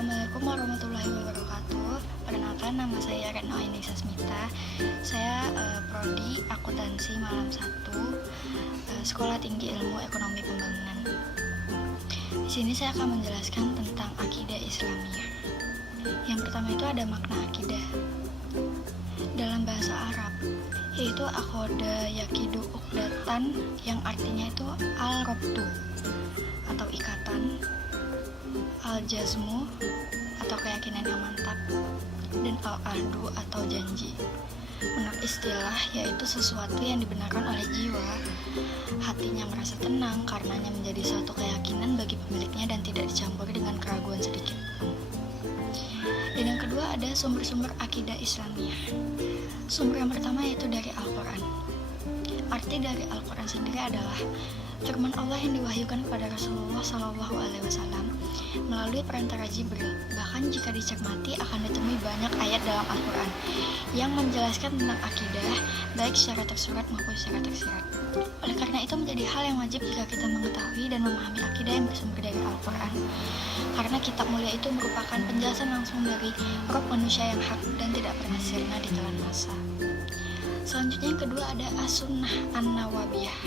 Assalamualaikum warahmatullahi wabarakatuh. Perkenalkan, nama saya Retno Aini Sasmita. Saya prodi akuntansi malam 1, Sekolah Tinggi Ilmu Ekonomi Pembangunan. Di sini saya akan menjelaskan tentang akidah Islamiyah. Yang pertama itu ada makna akidah dalam bahasa Arab, yaitu akhoda yakidu ukdatan, yang artinya itu al-robtu atau ikatan, al-jazmu atau keyakinan yang mantap, dan al-ahdu atau janji. Menurut istilah, yaitu sesuatu yang dibenarkan oleh jiwa, hatinya merasa tenang karenanya menjadi suatu keyakinan bagi pemiliknya dan tidak dicampuri dengan keraguan sedikit pun. Dan yang kedua ada sumber-sumber akidah Islamiyah. Sumber yang pertama yaitu dari Al-Quran. Arti dari Al-Quran sendiri adalah firman Allah yang diwahyukan kepada Rasulullah SAW melalui perantara Jibril. Bahkan jika dicermati akan ditemui banyak ayat dalam Al-Quran yang menjelaskan tentang akidah, baik secara tersurat maupun secara tersirat. Oleh karena itu menjadi hal yang wajib jika kita mengetahui dan memahami akidah yang bersumber dari Al-Quran, karena kitab mulia itu merupakan penjelasan langsung dari roh manusia yang hak dan tidak pernah sirna di telan masa. Selanjutnya yang kedua ada As-Sunnah An-Nawawiyah.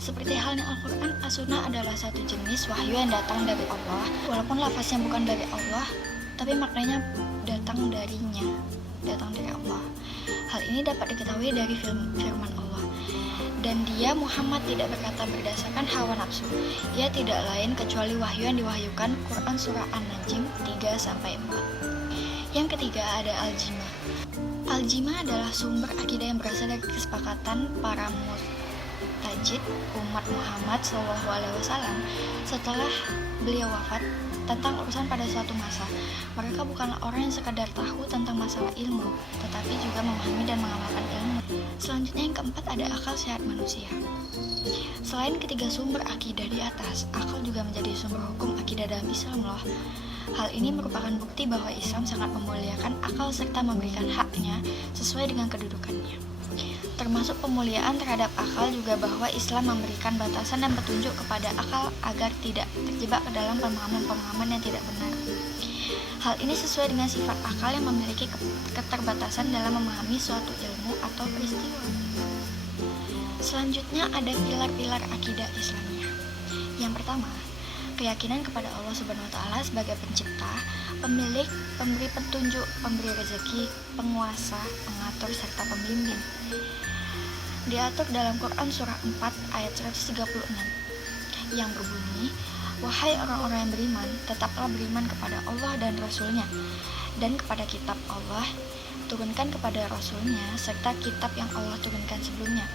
Seperti halnya Al-Quran, As-Sunnah adalah satu jenis wahyu yang datang dari Allah. Walaupun lafaznya bukan dari Allah, tapi maknanya datang dari Allah. Hal ini dapat diketahui dari firman Allah. Dan dia Muhammad tidak berkata berdasarkan hawa nafsu. Ia tidak lain kecuali wahyu yang diwahyukan. Quran Surah An-Najm 3-4. Yang ketiga ada Al-Jimah. Al-Jimah adalah sumber akidah yang berasal dari kesepakatan para murtajid umat Muhammad SAW setelah beliau wafat tentang urusan pada suatu masa. Mereka bukanlah orang yang sekadar tahu tentang masalah ilmu, tetapi juga memahami dan mengamalkan ilmu. Selanjutnya yang keempat ada akal sehat manusia. Selain ketiga sumber akidah di atas, akal juga menjadi sumber hukum akidah dalam Islam loh. Hal ini merupakan bukti bahwa Islam sangat memuliakan akal serta memberikan haknya sesuai dengan kedudukannya. Termasuk pemuliaan terhadap akal juga bahwa Islam memberikan batasan dan petunjuk kepada akal agar tidak terjebak ke dalam pemahaman-pemahaman yang tidak benar. Hal ini sesuai dengan sifat akal yang memiliki keterbatasan dalam memahami suatu ilmu atau peristiwa. Selanjutnya ada pilar-pilar akidah Islamiyah. Yang pertama, keyakinan kepada Allah Subhanahu wa Ta'ala sebagai pencipta, pemilik, pemberi petunjuk, pemberi rezeki, penguasa, pengatur, serta pembimbing. Diatur dalam Quran Surah 4 ayat 136 yang berbunyi, "Wahai orang-orang yang beriman, tetaplah beriman kepada Allah dan Rasul-Nya, dan kepada kitab Allah turunkan kepada Rasul-Nya, serta kitab yang Allah turunkan sebelumnya.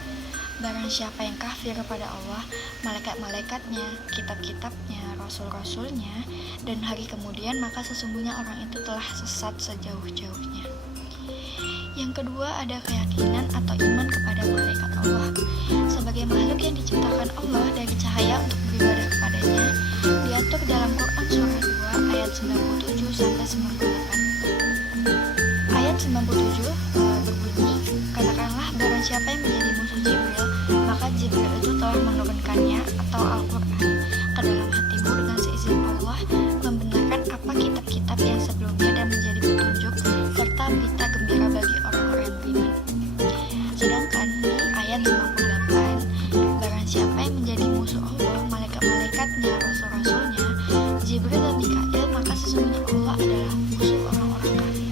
Barang siapa yang kafir kepada Allah, malaikat-malaikatnya, kitab-kitabnya, rasul-rasulnya, dan hari kemudian, maka sesungguhnya orang itu telah sesat sejauh-jauhnya." Yang kedua ada keyakinan atau iman kepada malaikat Allah sebagai makhluk yang diciptakan Allah dari cahaya untuk beribadah kepadanya. Diatur dalam Quran Surah 2 ayat 97-98. Ayat 97 berbunyi, "Katakanlah, barang siapa yang menjadi musuh Jibril, maka Jibril itu telah menurunkannya atau Al-Quran ke dalam hatimu dengan seizin Allah, membenarkan apa kitab-kitab yang sebelumnya dan menjadi petunjuk serta berita gembira bagi orang-orang yang beriman." Sedangkan di ayat 98, barang siapa yang menjadi musuh Allah, malaikat-malaikatnya, rasul-rasulnya, Jibril dan Mikail, maka sesungguhnya Allah adalah musuh orang-orang kafir.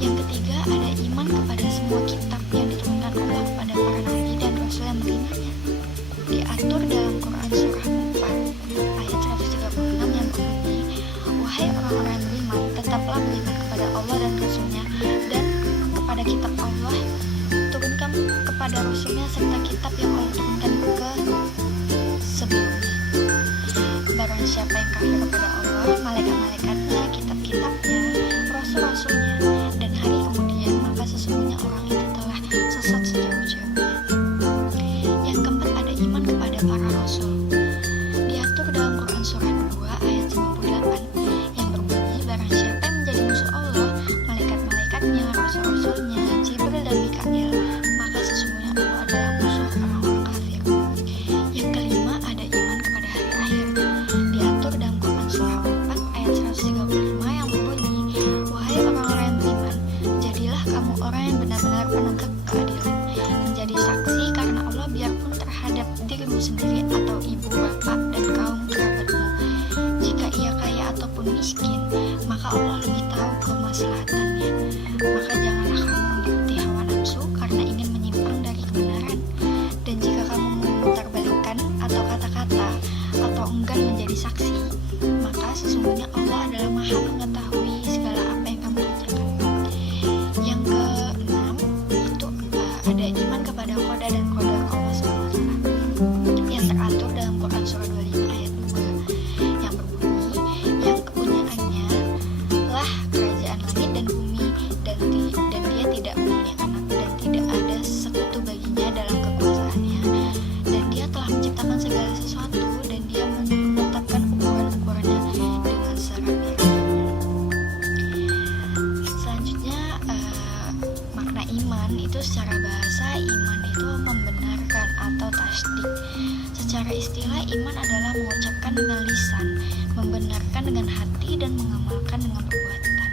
Yang ketiga ada iman kepada semua kitab yang diturunkan Allah kepada para nabi dan rasul yang menerimanya. Diatur dalam Quran Surah 4 ayat 136 yang berbunyi, "Wahai orang-orang yang beriman, tetaplah beriman kepada Allah dan Rasul-Nya, dan kepada kitab Allah turunkan kepada Rasul-Nya, serta kitab yang Allah turunkan ke sebelumnya. Barang siapa yang kafir kepada Allah, malaikat-malaikatnya, kitab-kitabnya, rasul-rasulnya, dan hari kemudian, maka sesungguhnya orang itu telah sesat sejauh-jauhnya." Yang keempat ada iman kepada para rasul. Diatur dalam Quran Surah 2 ayat 98 yang berbunyi, "Barang siapa yang menjadi musuh Allah, malaikat-malaikatnya, rasul-rasulnya, Jibril dan Mikail, maka sesungguhnya Allah adalah musuh orang-orang kafir." Yang kelima ada iman kepada hari akhir. Diatur dalam Quran Surah ataupun miskin, maka Allah lebih tahu kemaslahatannya. Maka janganlah kamu mengikuti hawa nafsu karena ingin menyimpang dari kebenaran. Dan jika kamu memutarbalikkan atau kata-kata atau enggan menjadi saksi, maka sesungguhnya Allah adalah Maha mengetahui segala apa yang kamu kerjakan. Yang keenam itu ada iman kepada qada dan qadar Allah SWT yang teratur dalam Quran surah 25 ayat 2 yang berbunyi, yang kepunyaannya lah kerajaan langit dan bumi, dan dia tidak mempunyai anak dan tidak ada sekutu baginya dalam kekuasaannya, dan dia telah menciptakan segala sesuatu dan dia menetapkan ukuran-ukurannya dengan seratnya. Selanjutnya makna iman itu secara bahasa, iman itu membenarkan atau tasdik. Secara istilah, iman adalah mengucapkan dengan lisan, membenarkan dengan hati, dan mengamalkan dengan perbuatan.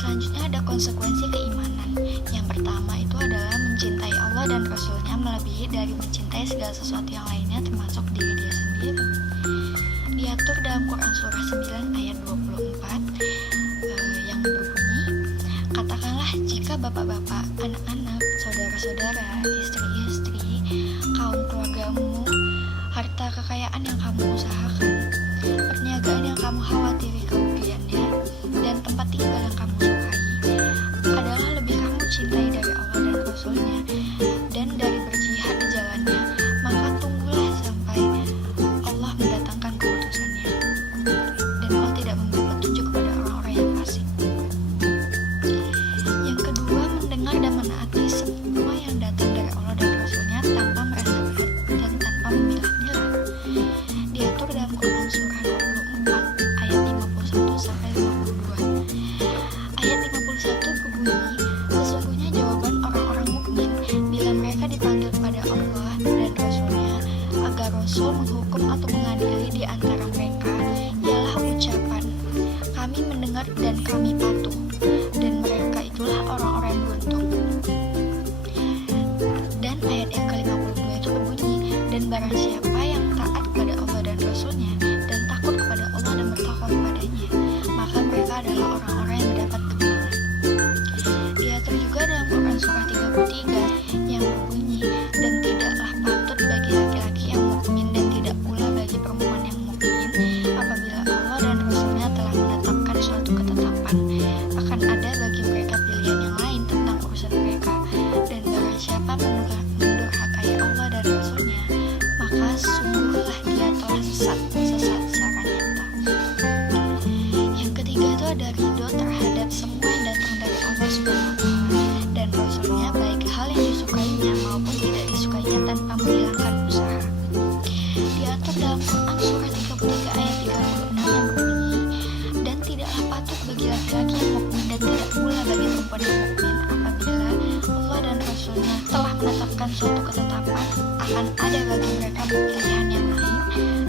Selanjutnya ada konsekuensi keimanan. Yang pertama itu adalah mencintai Allah dan Rasulnya melebihi dari mencintai segala sesuatu yang lainnya termasuk diri dia sendiri. Diatur dalam Quran surah 9 ayat 24 yang berbunyi, katakanlah jika bapak-bapak, anak-anak, saudara-saudara, istri-istri, kaum keluargamu, harta kekayaan yang kamu usahakan, perniagaan yang kamu khawatiri kerugiannya, dan tempat tinggal yang kamu sukai adalah lebih kamu cintai dari Allah dan Rasulnya dan dari berjihad di jalannya, maka tunggulah sampai Allah mendatangkan keputusannya, dan Allah tidak memberi petunjuk kepada orang-orang yang fasik. Yang kedua, mendengar dan menaati semua yang datang dari Allah dan Rasulnya tanpa merasa berat dan tanpa memilah-milah. Diatur dalam Quran surah 24 ayat 51 sampai 52. Ayat 51 berbunyi, sesungguhnya jawaban orang-orang mukmin bila mereka dipanggil kepada Allah dan Rasulnya agar Rasul menghukum atau mengadili di antara mereka ialah ucapan, kami mendengar dan kami patuh, dan mereka itulah orang-orang yang beruntung. Dan ayat yang ke-52 itu berbunyi, dan barang siapa yang taat kepada Allah dan Rasulnya dan takut kepada Allah dan bertakwa kepadanya, maka mereka adalah orang-orang yang mendapat kemenangan. Diatur juga dalam Quran surah 33 yang berbunyi, dan tidaklah patut bagi laki-laki yang mukmin dan tidak pula bagi perempuan yang mukmin apabila Allah dan Rasulnya telah menetapkan suatu ketetapan akan ada bagi mereka pilihan yang lain tentang urusan mereka, dan barang siapa mendurhakai Allah dan Rasulnya, maka sungguhlah dia telah sesat secara nyata. Yang ketiga itu ada ridho terhadap semua yang datang dari Allah SWT dan Rasulnya, baik hal yang disukainya maupun tidak disukainya tanpa menghilangkan usaha. Diatur dalam Quran surah 33 ayat 36 yang berbunyi, dan tidaklah patut bagi laki-laki yang mukmin dan tidak pula bagi perempuan yang mukmin apabila Allah dan Rasulnya telah menetapkan suatu ketetapan akan ada bagi mereka pilihan yang lain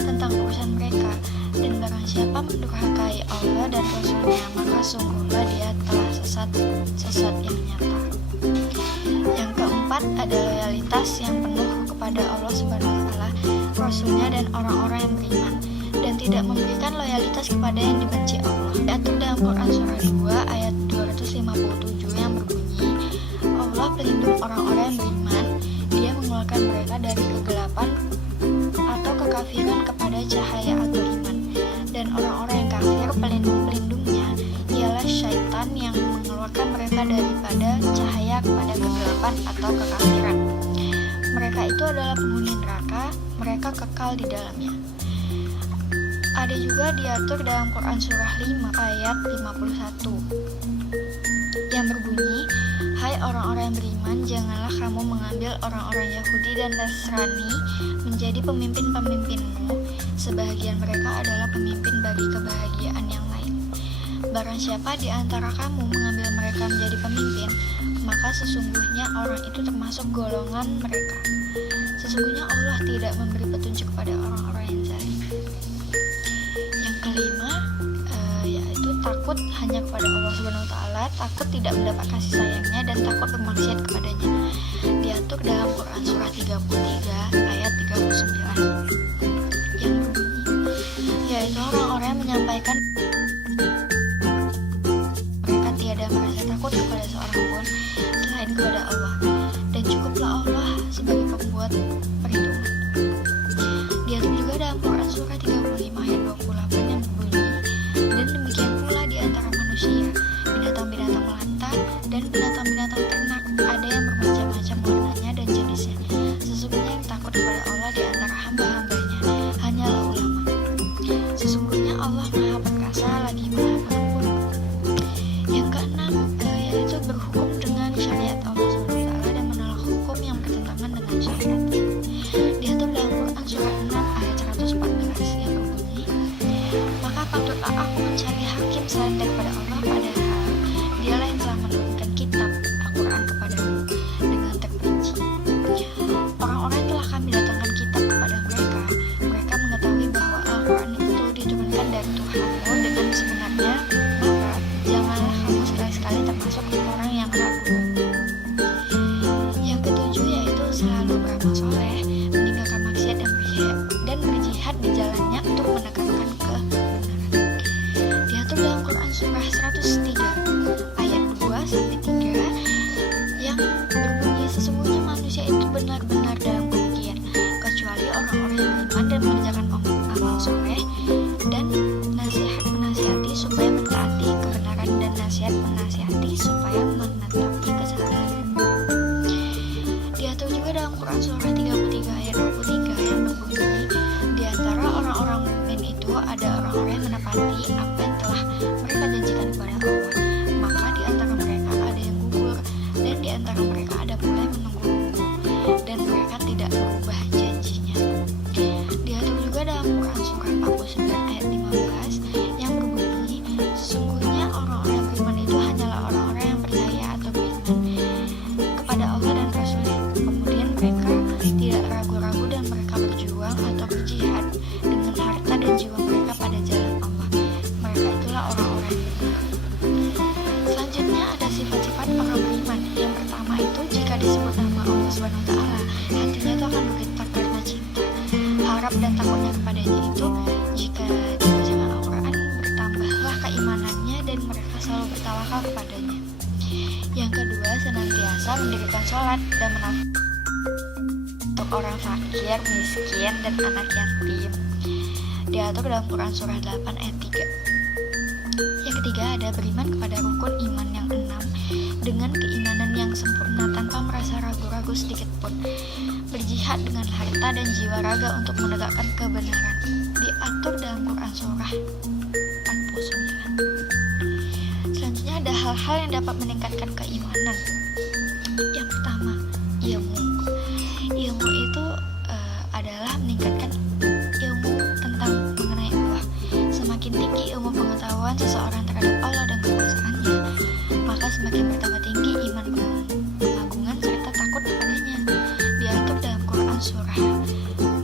tentang urusan mereka, dan barang siapa mendurhakai Allah dan Rasulnya, maka sungguhlah dia telah sesat yang nyata. Yang keempat ada loyalitas yang penuh kepada Allah SWT, Rasulnya, dan orang-orang yang beriman, dan tidak memberikan loyalitas kepada yang dibenci Allah. Diatur dalam Quran surah 2 ayat 257 yang berbunyi, Allah pelindung orang-orang yang beriman, dia mengeluarkan mereka dari kegelapan atau kekafiran kepada cahaya atau iman, dan orang-orang yang kafir pelindung-pelindungnya ialah syaitan yang mengeluarkan mereka daripada cahaya kepada kegelapan atau kekafiran. Mereka itu adalah penghuni neraka, mereka kekal di dalamnya. Ada juga diatur dalam Quran surah 5 ayat 51 yang berbunyi, hai orang-orang yang beriman, janganlah kamu mengambil orang-orang Yahudi dan Nasrani menjadi pemimpin-pemimpinmu, sebahagian mereka adalah pemimpin bagi kebahagiaan yang lain. Barang siapa di antara kamu mengambil mereka menjadi pemimpin, maka sesungguhnya orang itu termasuk golongan mereka. Sesungguhnya Allah tidak memberi petunjuk kepada orang-orang yang zalim. Yang kelima, yaitu takut hanya kepada Allah SWT, takut tidak mendapat kasih sayangnya, dan takut bermaksiat kepadanya. Diatur dalam Quran surah 33 ayat 39 yang berbunyi, yaitu orang-orang yang menyampaikan mereka tiada merasa takut kepada seorang pun selain kepada Allah, dan cukuplah Allah sebagai pembuat perhitungan. Diatur juga dalam Quran surah 35 ayat 28 yang berbunyi, dan demikian pula di antara manusia, binatang-binatang melata dan binatang-binatang ternak, ada yang bermacam-macam warnanya dan jenisnya. Sesungguhnya yang takut kepada Allah di antara hamba-hambanya hanyalah ulama. Sesungguhnya Allah Maha Perkasa lagi Maha Pengampun. Yang keenam yaitu berhukum dengan syariat Allah SWT dan menolak hukum yang bertentangan dengan syariatnya. Diatur dalam Quran surah 6 ayat 114 yang berbunyi, maka patutlah aku mencari hakim selain daripada Allah, padahal dialah yang telah menurunkan kitab Al-Quran kepadamu dengan terperinci. Orang-orang yang telah kami datangkan kitab kepada mereka, mereka mengetahui bahwa Al-Quran itu diturunkan dari Tuhanmu dengan sebenarnya, maka janganlah kamu sekali-sekali termasuk orang yang ragu. Yang ketujuh yaitu selalu beramal soleh, meninggalkan maksiat dan berjihad di jalannya untuk menegakkan kebenaran. Diatur dalam Quran surah 103 ayat 2-3 yang berbunyi, sesungguhnya manusia itu benar-benar dalam kerugian, kecuali orang-orang yang beriman dan mengerjakan amal soleh, dan nasihat menasihati supaya mentaati kebenaran, dan nasihat menasihati supaya menetapi kesalahan. Diatur juga dalam Quran surah 33 ayat 23 yang berbunyi, di antara orang-orang mukmin itu ada orang-orang yang menepati apa yang telah mereka janjikan kepada Allah, maka di antara mereka ada yang gugur, dan di antara mereka ada pula yang menunggu, dan mereka tidak berubah janjinya. Diatur juga dalam Quran surah 49 ayat 15 yang berbunyi, sesungguhnya orang-orang yang beriman itu hanyalah orang-orang yang percaya atau beriman kepada Allah dan Rasul-Nya. Kemudian mereka tidak ragu-ragu dan mereka berjuang atau berjihad dengan harta dan jiwa mereka pada jalan Allah. Mereka itulah orang-orang yang benar. Selanjutnya ada sifat-sifat orang beriman. Yang pertama itu, jika disebut nama Allah SWT, hatinya itu akan bergetar karena cinta, harap dan takutnya kepadanya. Itu jika dibacakan Al-Quran, bertambahlah keimanannya dan mereka selalu bertawakal kepadanya. Yang kedua, senantiasa mendirikan sholat dan menafkahi untuk orang fakir, miskin, dan anak yatim. Diatur dalam Quran surah 8 ayat 3. Yang ketiga, ada beriman kepada rukun iman yang 6 dengan keimanan yang sempurna tanpa merasa ragu-ragu sedikit pun. Berjihad dengan harta dan jiwa raga untuk menegakkan kebenaran. Diatur dalam Quran surah 49. Selanjutnya ada hal-hal yang dapat meningkatkan keimanan. Yang pertama, ilmu. Ilmu itu adalah meningkatkan ilmu tentang mengenai Allah. Semakin tinggi ilmu pengetahuan seseorang terhadap Allah dan kekuasaannya, maka semakin bertambah tinggi iman pengagungan serta takut kepadanya. Diatur dalam Quran surah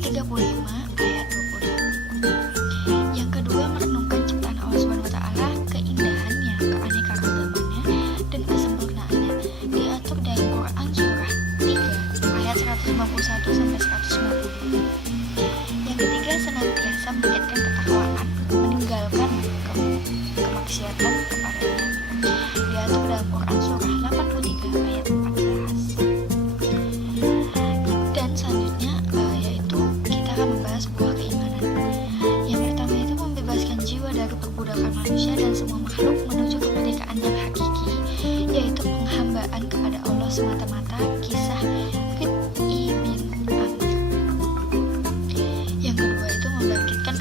35 ayat 22. Yang kedua, merenungkan ciptaan Allah SWT, keindahannya, keanekaragamannya, dan kesempurnaannya. Diatur dalam Quran surah 3 ayat 151-152. Yang ketiga, senantiasa mengiatkan ketakwaan, meninggalkan kemaksiatan kepadanya. Diatur dalam Quran surah 83 ayat 14. Dan selanjutnya yaitu kita akan membahas buah keimanan. Yang pertama itu membebaskan jiwa dari perbudakan manusia dan semua makhluk menuju kemerdekaan yang hakiki, yaitu penghambaan kepada Allah semata-mata. Kisah Rid'i bin Amir. Yang kedua itu membangkitkan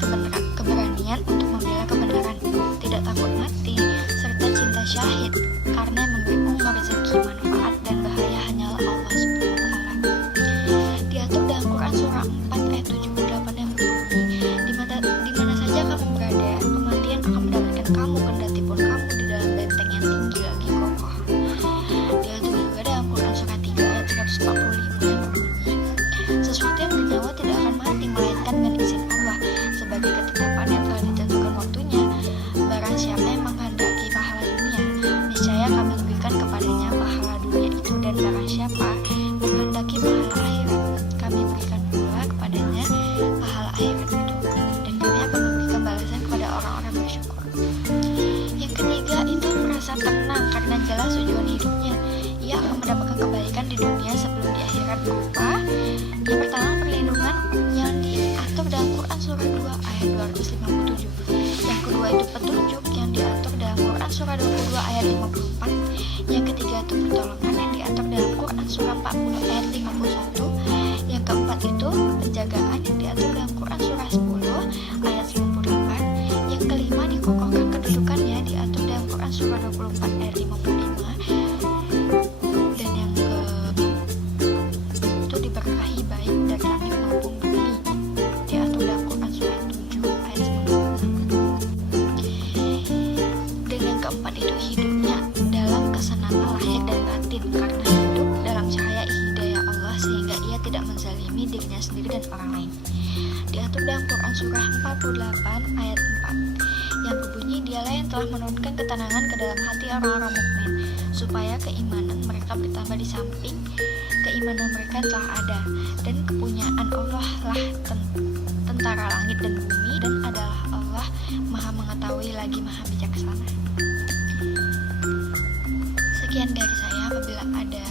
keberanian untuk membela kebenaran, tidak takut mati, serta cinta syahid, karena yang memberi umur, rezeki, manfaat, dan bahaya hanyalah Allah SWT. Diatur dalam Quran surah 4 ayat 78 yang berbunyi, di mana saja kamu berada, kematian akan mendapatkan kamu, kendati pun kamu di dalam benteng yang tinggi lagi kokoh. Diatur juga dalam Quran surah 3 ayat 145 yang berbunyi, sesuatu yang bernyawa tidak akan mati melainkan dengan izin Allah, sebagai ketetapan yang telah ditentukan waktunya. Barang siapa yang menghendaki pahala dunia, niscaya kami berikan kepadanya pahala dunia itu, dan barang siapa ayat 54. Yang ketiga itu pertolongan yang diatur dalam Quran surah 40 ayat 51. Yang keempat itu penjagaan yang diatur dalam Quran surah 10 ayat 98. Yang kelima dikokohkan kedudukannya diatur dalam Quran surah 24 ayat 55. Dan yang itu diberkahi baik dari langit maupun bumi diatur dalam Quran surah 7 ayat 96. Dan yang keempat itu hidupnya dalam kesenangan lahir dan batin karena hidup dalam cahaya hidayah Allah sehingga ia tidak menzalimi dirinya sendiri dan orang lain diatur dalam Quran surah 48 ayat 4 yang berbunyi dialah yang telah menurunkan ketenangan ke dalam hati orang-orang mukmin supaya keimanan mereka bertambah di samping keimanan mereka telah ada dan kepunyaan Allah lah tentara langit dan bumi dan adalah Allah maha mengetahui lagi maha bijaksana. Sekian dari saya. Apabila ada